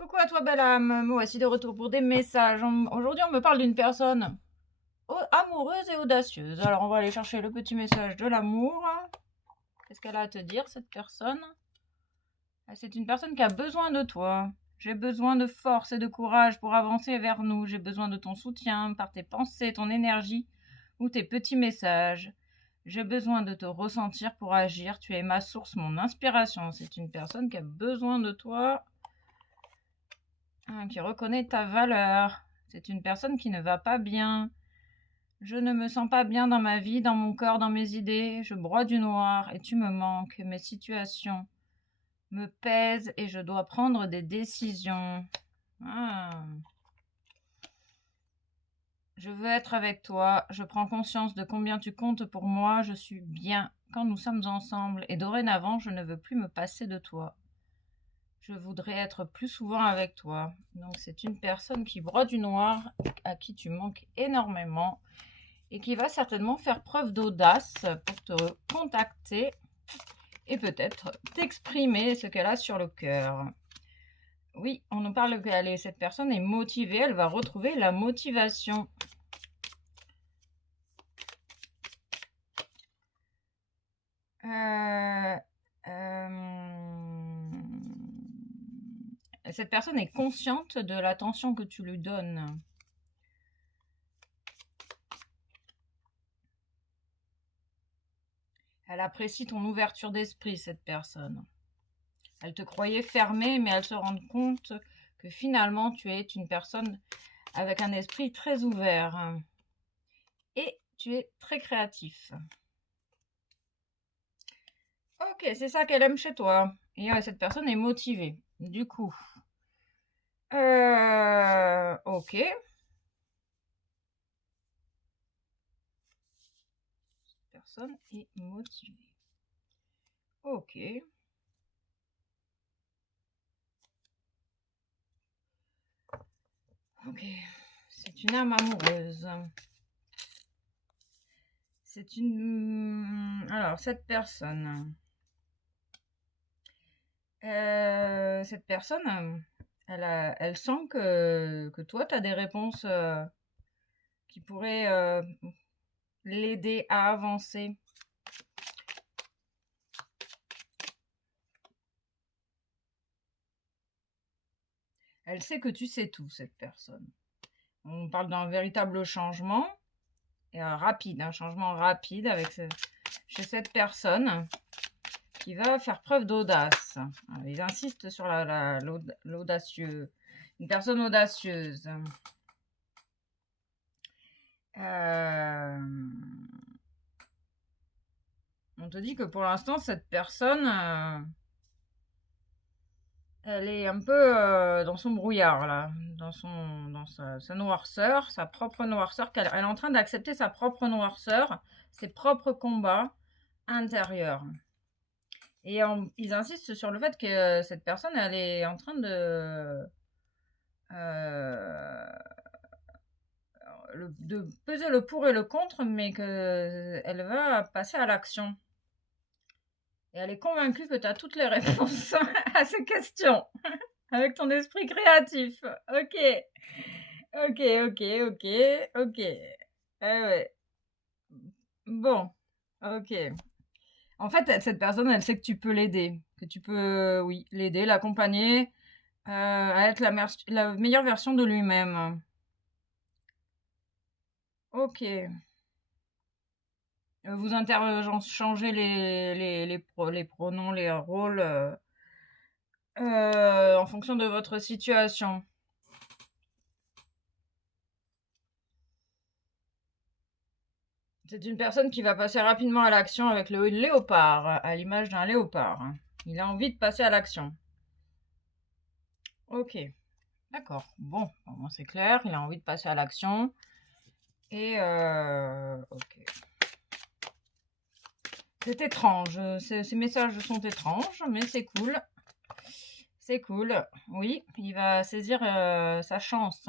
Coucou à toi, belle âme. Moi voici de retour pour des messages. Aujourd'hui, on me parle d'une personne amoureuse et audacieuse. Alors, on va aller chercher le petit message de l'amour. Qu'est-ce qu'elle a à te dire, cette personne? C'est une personne qui a besoin de toi. J'ai besoin de force et de courage pour avancer vers nous. J'ai besoin de ton soutien par tes pensées, ton énergie ou tes petits messages. J'ai besoin de te ressentir pour agir. Tu es ma source, mon inspiration. C'est une personne qui a besoin de toi, qui reconnaît ta valeur. C'est une personne qui ne va pas bien. Je ne me sens pas bien dans ma vie, dans mon corps, dans mes idées. Je broie du noir et tu me manques. Mes situations me pèsent et je dois prendre des décisions. Ah. Je veux être avec toi. Je prends conscience de combien tu comptes pour moi. Je suis bien quand nous sommes ensemble et dorénavant, je ne veux plus me passer de toi. Je voudrais être plus souvent avec toi. Donc c'est une personne qui broie du noir, à qui tu manques énormément et qui va certainement faire preuve d'audace pour te contacter et peut-être t'exprimer ce qu'elle a sur le cœur. Oui, on nous parle que cette personne est motivée, elle va retrouver la motivation. Euh, euh, Cette personne est consciente de l'attention que tu lui donnes. Elle apprécie ton ouverture d'esprit, cette personne. Elle te croyait fermée, mais elle se rend compte que finalement, tu es une personne avec un esprit très ouvert. Et tu es très créatif. Ok, c'est ça qu'elle aime chez toi. Et cette personne est motivée. Du coup, ok. Cette personne est motivée. Ok. Ok. C'est une âme amoureuse. C'est une... Alors, cette personne... cette personne, elle sent que toi, tu as des réponses qui pourraient l'aider à avancer. Elle sait que tu sais tout, cette personne. On parle d'un véritable changement, et rapide, un changement rapide chez cette personne qui va faire preuve d'audace. Il insiste sur l'audacieux, une personne audacieuse. On te dit que pour l'instant, cette personne, elle est un peu dans son brouillard, là, dans sa noirceur, sa propre noirceur, elle est en train d'accepter sa propre noirceur, ses propres combats intérieurs. Et ils insistent sur le fait que cette personne, elle est en train de peser le pour et le contre, mais qu'elle va passer à l'action. Et elle est convaincue que tu as toutes les réponses à ces questions, avec ton esprit créatif. Ok, ok, ok, ok, ok. Ouais. Bon, ok. En fait, cette personne, elle sait que tu peux l'aider, que tu peux, oui, l'aider, l'accompagner à être la meilleure version de lui-même. Ok. Vous interchangez les pronoms, les rôles en fonction de votre situation. C'est une personne qui va passer rapidement à l'action avec le léopard, à l'image d'un léopard. Il a envie de passer à l'action. Ok, d'accord. Bon, au moins c'est clair, il a envie de passer à l'action. Et ok. C'est étrange, ces messages sont étranges, mais c'est cool. C'est cool. Oui, il va saisir sa chance.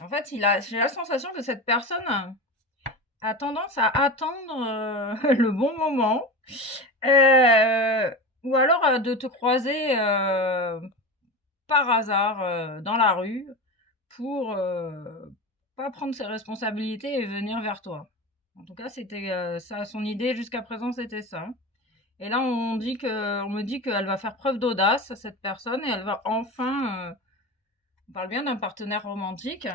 En fait, j'ai la sensation que cette personne a tendance à attendre le bon moment, ou alors de te croiser par hasard dans la rue pour pas prendre ses responsabilités et venir vers toi. En tout cas, c'était ça, son idée jusqu'à présent, c'était ça. Et là, on me dit qu'elle va faire preuve d'audace, cette personne, et elle va enfin, on parle bien d'un partenaire romantique,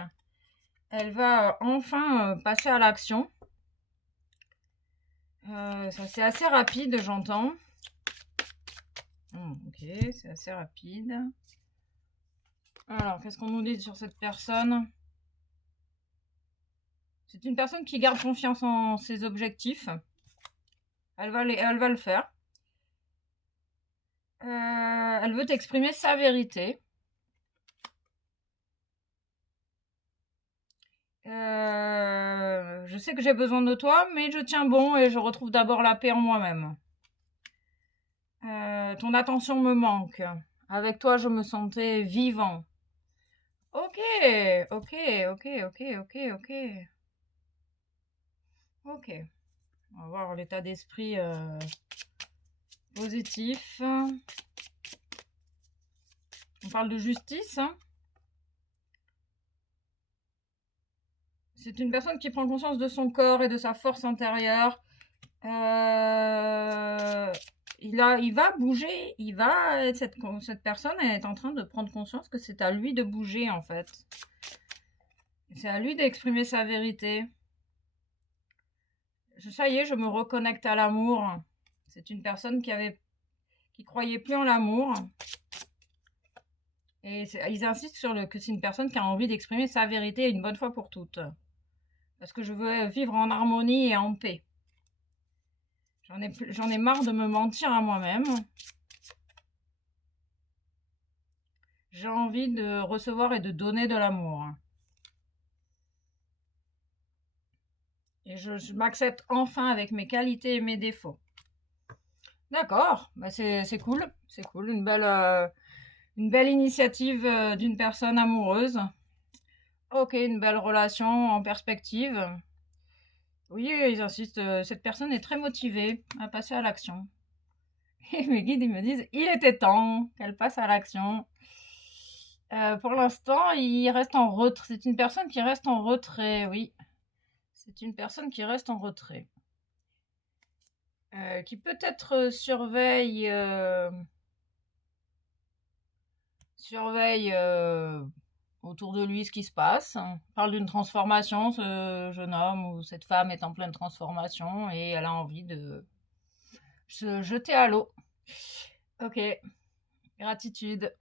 elle va enfin passer à l'action. Ça, c'est assez rapide, j'entends. Ok, c'est assez rapide. Alors, qu'est-ce qu'on nous dit sur cette personne? C'est une personne qui garde confiance en ses objectifs. Elle va le faire. Elle veut exprimer sa vérité. Je sais que j'ai besoin de toi, mais je tiens bon et je retrouve d'abord la paix en moi-même. Ton attention me manque. Avec toi, je me sentais vivant. Ok, ok, ok, ok, ok, ok. Ok. On va voir l'état d'esprit positif. On parle de justice. C'est une personne qui prend conscience de son corps et de sa force intérieure. Il va bouger, cette personne est en train de prendre conscience que c'est à lui de bouger en fait. C'est à lui d'exprimer sa vérité. Ça y est, je me reconnecte à l'amour. C'est une personne qui croyait plus en l'amour. Et ils insistent sur que c'est une personne qui a envie d'exprimer sa vérité une bonne fois pour toutes. Parce que je veux vivre en harmonie et en paix. J'en ai marre de me mentir à moi-même. J'ai envie de recevoir et de donner de l'amour. Et je m'accepte enfin avec mes qualités et mes défauts. D'accord, bah c'est cool. C'est cool. Une belle initiative d'une personne amoureuse. Ok, une belle relation en perspective. Oui, ils insistent. Cette personne est très motivée à passer à l'action. Et mes guides, ils me disent, il était temps qu'elle passe à l'action. Pour l'instant, il reste en retrait. C'est une personne qui reste en retrait, oui. C'est une personne qui reste en retrait. Qui peut-être surveille autour de lui ce qui se passe. On parle d'une transformation, ce jeune homme ou cette femme est en pleine transformation et elle a envie de se jeter à l'eau. Ok, gratitude.